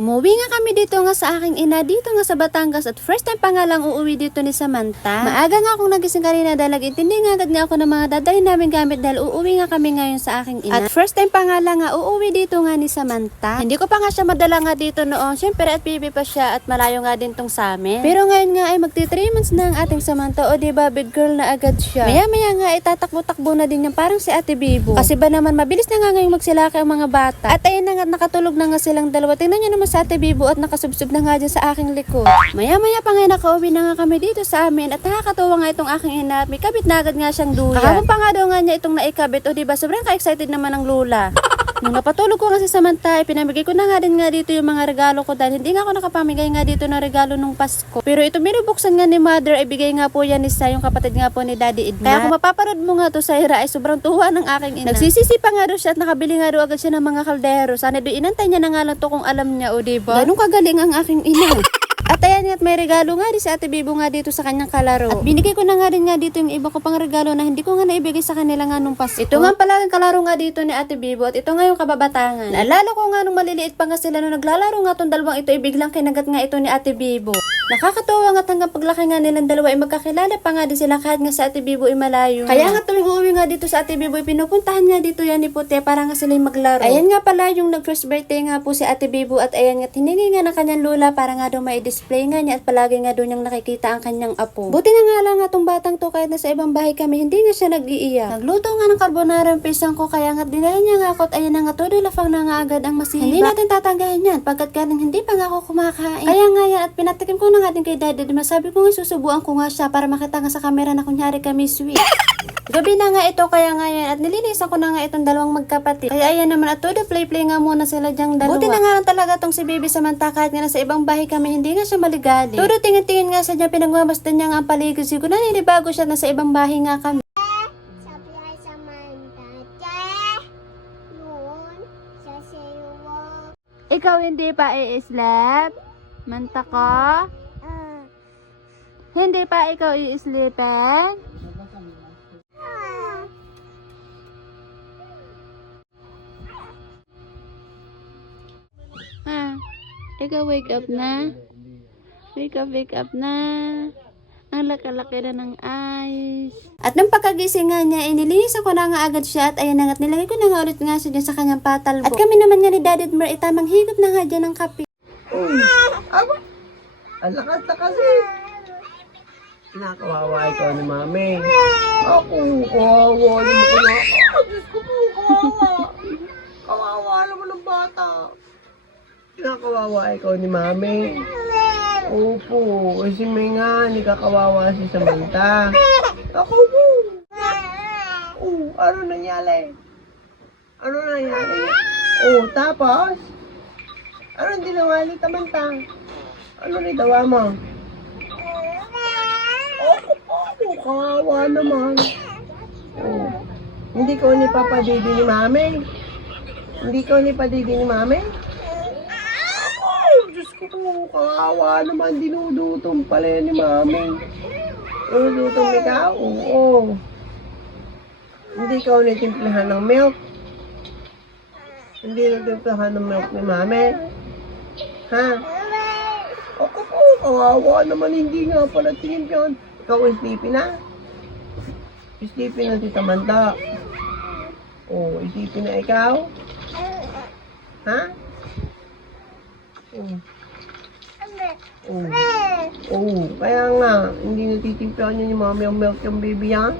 Umuwi nga kami dito nga sa aking ina dito nga sa Batangas at first time pa nga lang uuwi dito ni Samantha. Maaga nga akong nagising kanina dahil nag-intindi nga agad nga ako ng mga dadalhin namin gamit dahil uuwi nga kami ngayon sa aking ina. At first time pa nga lang nga uuwi dito nga ni Samantha. Hindi ko pa nga siya madala nga dito noon. Siyempre at bibi pa siya at malayo nga din tong sa amin. Pero ngayon nga ay magti 3 months na ang ating Samantha o di ba big girl na agad siya. Maya maya nga ay tatakbo-takbo na din yan parang si Ate Bibo. Kasi ba naman mabilis na nga ngayong magsilaki ang mga bata. At ayun na nga nakatulog na nga silang dalawa. Tingnan niyo naman sa Ate Bibo at nakasubsob na nga dyan sa aking likod. Maya maya pa nga nakauwi na nga kami dito sa amin at nakakatuwa nga itong aking ina may kabit na agad nga siyang duyan. Kahapon pa nga daw nga niya itong naikabit o di ba sobrang ka-excited naman ng lula. Nung napatulog ko nga si Samantha, pinamigay ko na nga din nga dito yung mga regalo ko dahil hindi nga ako nakapamigay nga dito ng regalo nung Pasko. Pero ito minubuksan nga ni Mother, ay bigay nga po yan ni Sa, yung kapatid nga po ni Daddy Edna. Kaya kung mapaparod mo nga to sa Ira, ay sobrang tuwa ng aking ina. Nagsisisi pa nga daw siya at nakabili nga daw agad siya ng mga kaldero. Sana doon inantay niya na nga lang to kung alam niya o diba? Ganun kagaling ang aking ina. At ayan at may regalo nga din si Ate Bibo nga dito sa kanyang kalaro. At binigay ko na nga rin nga dito yung iba ko pang regalo na hindi ko nga naibigay sa kanila nga nung Pasko. Ito nga pala ang kalaro nga dito ni Ate Bibo at ito nga yung kababatangan. Naalala ko nga nung maliliit pa nga sila nung naglalaro nga tong dalawang ito, ibiglang kinagat nga ito ni Ate Bibo. Nakakatuwa nga hanggang paglaki nga nilang dalawa ay magkakilala pa nga din sila kahit nga sa Ate Bibo ay malayo. Kaya nga tuwing uuwi nga dito sa Ate Bibo ay pinupuntahan nga dito yan ni Puti para nga sila maglaro. Ayan nga pala yung nag first birthday nga po si Ate Bibo at ayan nga hiningi nga ng kanyang lula para nga daw may display nga niya at palagi nga doon niyang nakikita ang kanyang apo. Buti na nga lang nga tong batang to kahit nasa ibang bahay kami hindi nga siya nag-iiyak. Nagluto nga ng carbonara ang pisang ko kaya nga dinala niya nga ako at ayan na nga todo lafang na nga agad ang masiba. Hindi natin tatanggahin yan pagkat ka hindi pa nga ako kumakain. Kaya nga yan at pinatikim ko na nga din kay daddy di masabi ko nga susubuan ko nga siya para makita nga sa camera na kunyari kami sweet. Gabi na nga ito, kaya nga yan. At nilinisan ko na nga itong dalawang magkapatid. Kaya ayan naman, at todo play-play nga muna sila dyang dalawa. Buti na nga lang talaga tong si Baby Samantha kahit nga nasa ibang bahay kami, hindi nga siya maligali. Todo tingin-tingin nga sa niya, pinagmamasdan niya nga ang paligid. Siguro na nilibago siya, nasa ibang bahay nga kami. Sabi Ikaw hindi pa i-sleep? Manta ko? Hindi pa ikaw i-sleepin? ah, ikaw wake up na? Wake up, wake up na. Ang laki-laki na ng eyes. At nung pagkagising nga niya, inilinisan ko na nga agad siya at ayan na nga, at nilagay ko na nga ulit nga siya dyan sa kanyang patalbo. At kami naman nga ni Daddy at Mer, itamang higop na nga dyan ng kape. Aba, ang lakas na kasi. Kinakawawa ito ni mami. Ako, kawawa naman ko na. Ah, Diyos ko po, kawawa. Kawawa naman ng bata. Kinakawawa ikaw ni mami. Opo, si May nga, hindi ka kawawa si Samantha. Ako po. Oh, ano nangyari? Ano nangyari? Oh, tapos? Ano dinawali Samantha? Ano rin dawa mo? Ako po, kawawa naman. Oh. Hindi ko ni Papa Didi ni Mami. Hindi ko ni Papa Didi ni Mami. Ako, Diyos ko kawawa naman. Dinudutong pala ni Mami. Dinudutong ikaw? Oo. Hindi ka unitimplahan ng milk. Hindi natimplahan ng milk ni Mami. Ha? Ako po, kawawa naman. Hindi nga pala yun. Ikaw sleepy na? Sleepy na tita Manda. Oh, sleepy na ikaw? Ha? Oh. Oh. Oh, kaya nga, hindi natitimplahan niya ni mami ang milk yung baby yan.